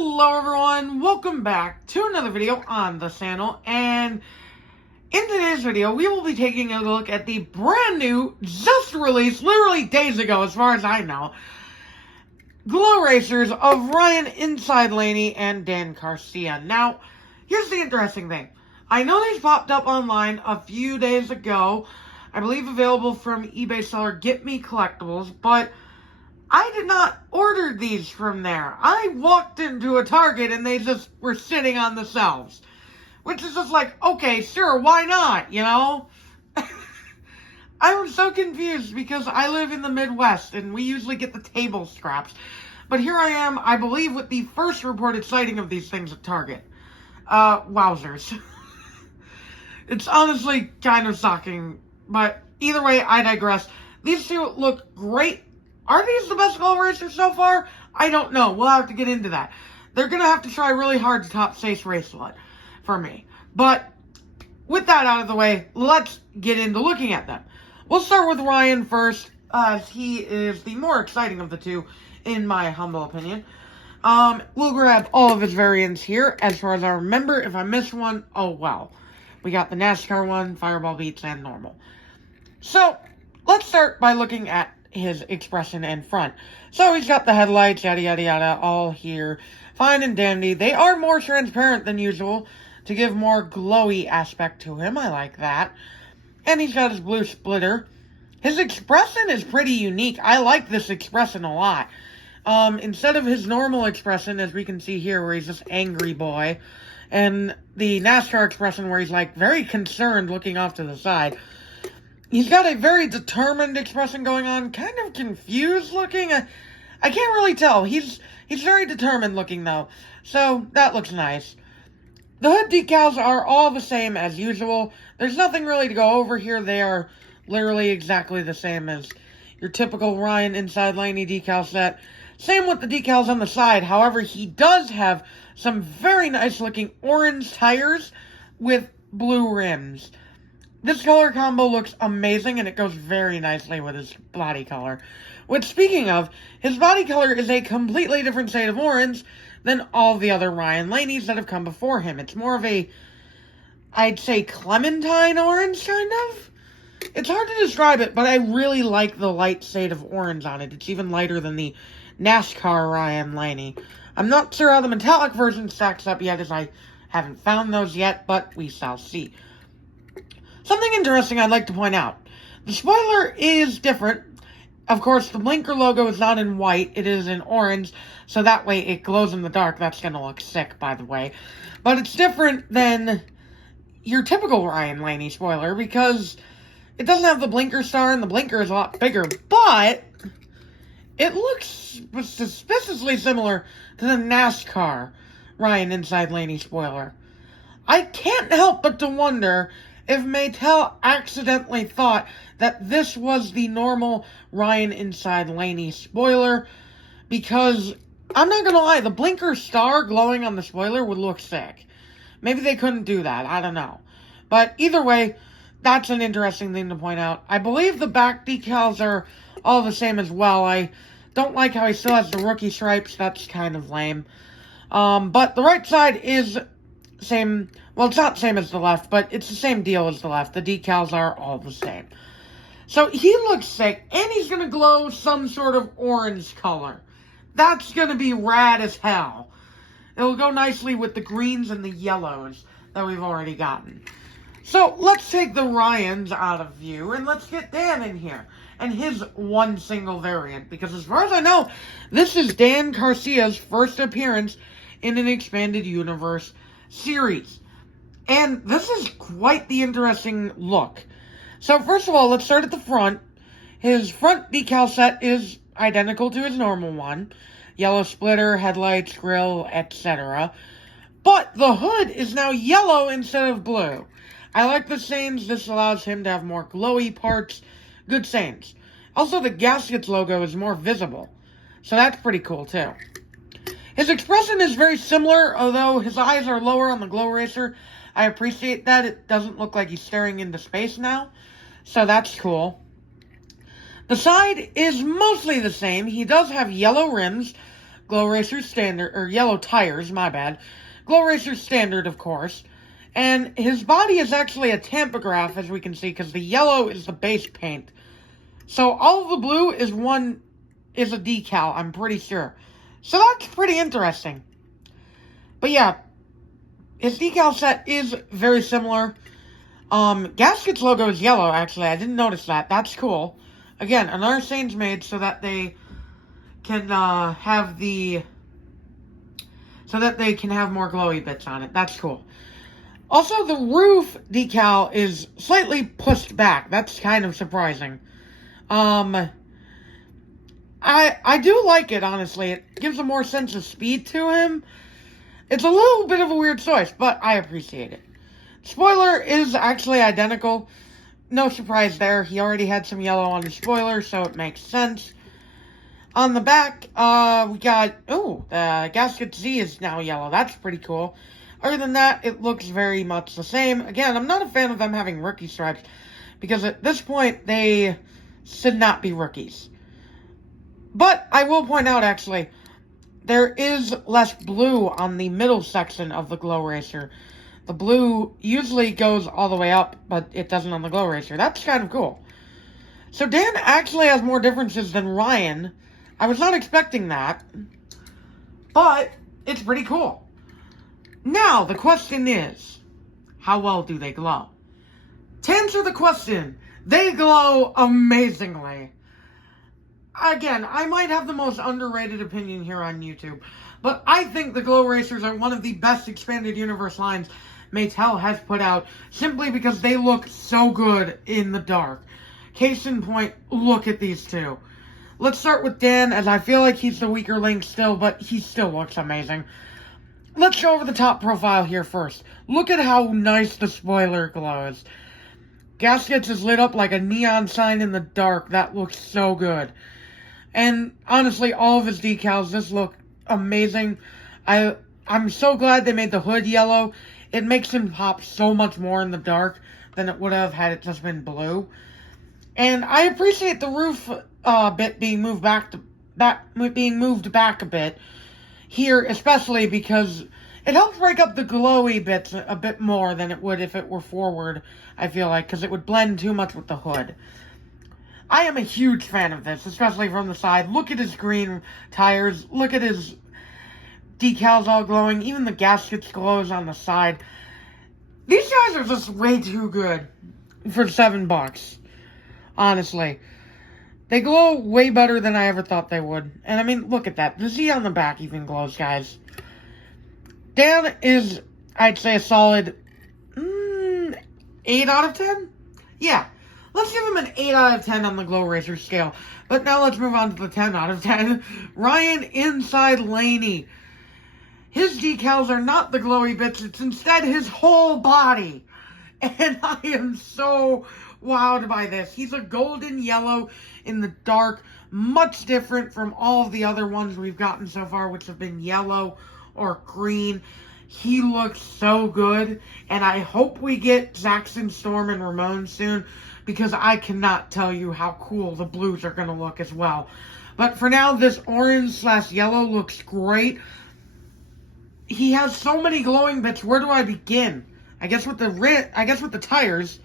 Hello everyone, welcome back to another video on the channel, and in today's video we will be taking a look at the brand new, just released literally days ago as far as I know, Glow Racers of Ryan inside Laney and Dan Carcia. Now, here's the interesting thing. I know these popped up online a few days ago, I believe available from eBay seller Get Me Collectibles, but I did not order these from there. I walked into a Target and they just were sitting on the shelves. Which is just like, okay, sure, why not, you know? I was so confused because I live in the Midwest and we usually get the table scraps. But here I am, I believe, with the first reported sighting of these things at Target. Wowzers. It's honestly kind of shocking. But either way, I digress. These two look great. Are these the best Glow Racers so far? I don't know. We'll have to get into that. They're going to have to try really hard to top Stace Racelet for me. But with that out of the way, let's get into looking at them. We'll start with Ryan first, as he is the more exciting of the two, in my humble opinion. We'll grab all of his variants here. As far as I remember, if I missed one, oh well. We got the NASCAR one, Fireball Beats, and normal. So, let's start by looking at his expression and front. So he's got the headlights, yada yada yada, all here. Fine and dandy. They are more transparent than usual to give more glowy aspect to him. I like that. And he's got his blue splitter. His expression is pretty unique. I like this expression a lot. Instead of his normal expression, as we can see here, where he's this angry boy, and the NASCAR expression where he's like very concerned looking off to the side, he's got a very determined expression going on, kind of confused looking. I can't really tell. He's very determined looking though, so that looks nice. The hood decals are all the same as usual. There's nothing really to go over here. They are literally exactly the same as your typical Ryan inside Laney decal set. Same with the decals on the side. However, he does have some very nice looking orange tires with blue rims. This color combo looks amazing, and it goes very nicely with his body color. Which, speaking of, his body color is a completely different shade of orange than all the other Ryan Laneys that have come before him. It's more of a, I'd say, clementine orange, kind of? It's hard to describe it, but I really like the light shade of orange on it. It's even lighter than the NASCAR Ryan Laney. I'm not sure how the metallic version stacks up yet, as I haven't found those yet, but we shall see. Something interesting I'd like to point out. The spoiler is different. Of course, the Blinkr logo is not in white. It is in orange, so that way it glows in the dark. That's going to look sick, by the way. But it's different than your typical Ryan Laney spoiler, because it doesn't have the Blinkr star, and the Blinkr is a lot bigger, but it looks suspiciously similar to the NASCAR Ryan inside Laney spoiler. I can't help but to wonder if Mattel accidentally thought that this was the normal Ryan inside Laney spoiler, because I'm not gonna lie, the Blinkr star glowing on the spoiler would look sick. Maybe they couldn't do that, I don't know. But either way, that's an interesting thing to point out. I believe the back decals are all the same as well. I don't like how he still has the rookie stripes, that's kind of lame. But the right side is same. Well, it's not the same as the left, but it's the same deal as the left. The decals are all the same. So he looks sick, and he's going to glow some sort of orange color. That's going to be rad as hell. It'll go nicely with the greens and the yellows that we've already gotten. So let's take the Ryans out of view, and let's get Dan in here, and his one single variant. Because as far as I know, this is Dan Carcia's first appearance in an expanded universe series. And this is quite the interesting look. So first of all, let's start at the front. His front decal set is identical to his normal one. Yellow splitter, headlights, grille, etc. But the hood is now yellow instead of blue. I like the stains. This allows him to have more glowy parts. Good stains. Also, the Gaskits logo is more visible. So that's pretty cool too. His expression is very similar, although his eyes are lower on the Glow Racer. I appreciate that. It doesn't look like he's staring into space now, so that's cool. The side is mostly the same. He does have yellow rims, Glow Racer Standard, or Yellow Tires, my bad. Glow Racer Standard, of course. And his body is actually a tampograph, as we can see, because the yellow is the base paint. So all of the blue is a decal, I'm pretty sure. So that's pretty interesting. But yeah, his decal set is very similar. Gaskits logo is yellow, actually. I didn't notice that. That's cool. Again, another stain's made so that they can have more glowy bits on it. That's cool. Also, the roof decal is slightly pushed back. That's kind of surprising. I do like it, honestly. It gives a more sense of speed to him. It's a little bit of a weird choice, but I appreciate it. Spoiler is actually identical. No surprise there. He already had some yellow on his spoiler, so it makes sense. On the back, we got, the Gasket Z is now yellow. That's pretty cool. Other than that, it looks very much the same. Again, I'm not a fan of them having rookie stripes, because at this point, they should not be rookies. But I will point out, actually, there is less blue on the middle section of the Glow Racer. The blue usually goes all the way up, but it doesn't on the Glow Racer. That's kind of cool. So Dan actually has more differences than Ryan. I was not expecting that, but it's pretty cool. Now, the question is, how well do they glow? To answer the question, they glow amazingly. Again, I might have the most underrated opinion here on YouTube, but I think the Glow Racers are one of the best expanded universe lines Mattel has put out, simply because they look so good in the dark. Case in point, look at these two. Let's start with Dan, as I feel like he's the weaker link still, but he still looks amazing. Let's go over the top profile here first. Look at how nice the spoiler glows. Gaskits is lit up like a neon sign in the dark. That looks so good. And honestly, all of his decals just look amazing. I'm so glad they made the hood yellow. It makes him pop so much more in the dark than it would have had it just been blue. And I appreciate the roof bit being moved back a bit here, especially because it helps break up the glowy bits a bit more than it would if it were forward, I feel like, because it would blend too much with the hood. I am a huge fan of this, especially from the side. Look at his green tires. Look at his decals all glowing. Even the gaskets glows on the side. These guys are just way too good for $7. Honestly. They glow way better than I ever thought they would. And I mean, look at that. The Z on the back even glows, guys. Dan is, I'd say, a solid 8 out of 10? Yeah. Let's give him an 8 out of 10 on the Glow Racer scale. But now let's move on to the 10 out of 10. Ryan inside Laney. His decals are not the glowy bits. It's instead his whole body. And I am so wowed by this. He's a golden yellow in the dark. Much different from all of the other ones we've gotten so far, which have been yellow or green. He looks so good. And I hope we get Zaxxon, Storm, and Ramon soon, because I cannot tell you how cool the blues are going to look as well. But for now, this orange/yellow looks great. He has so many glowing bits. Where do I begin? I guess with the tires.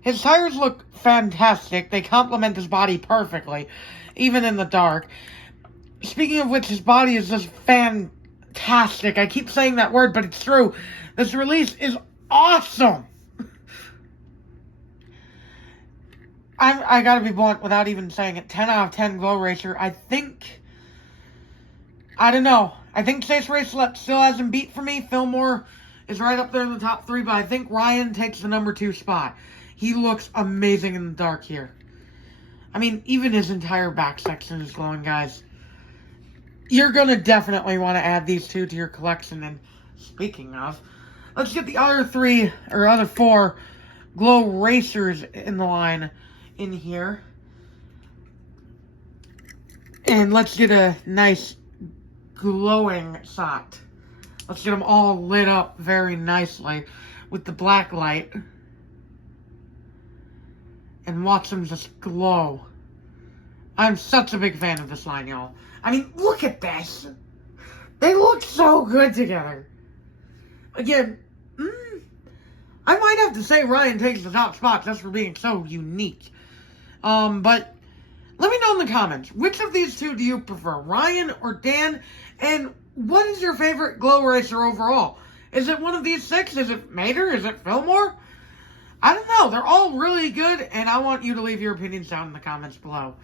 His tires look fantastic. They complement his body perfectly, even in the dark. Speaking of which, his body is just fantastic. I keep saying that word, but it's true. This release is awesome. I gotta be blunt without even saying it. 10 out of 10 Glow Racer. I don't know. I think Chase Race still has him beat for me. Fillmore is right up there in the top 3, but I think Ryan takes the number 2 spot. He looks amazing in the dark here. I mean, even his entire back section is glowing, guys. You're gonna definitely want to add these two to your collection. And speaking of, let's get the other 4 Glow Racers in the line in here. And let's get a nice glowing shot. Let's get them all lit up very nicely with the black light. And watch them just glow. I'm such a big fan of this line, y'all. I mean, look at this. They look so good together. Again, I might have to say Ryan takes the top spot just for being so unique. But let me know in the comments, which of these two do you prefer, Ryan or Dan? And what is your favorite Glow Racer overall? Is it one of these 6? Is it Mater? Is it Fillmore? I don't know. They're all really good, and I want you to leave your opinions down in the comments below.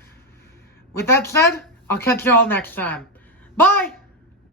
With that said, I'll catch you all next time. Bye!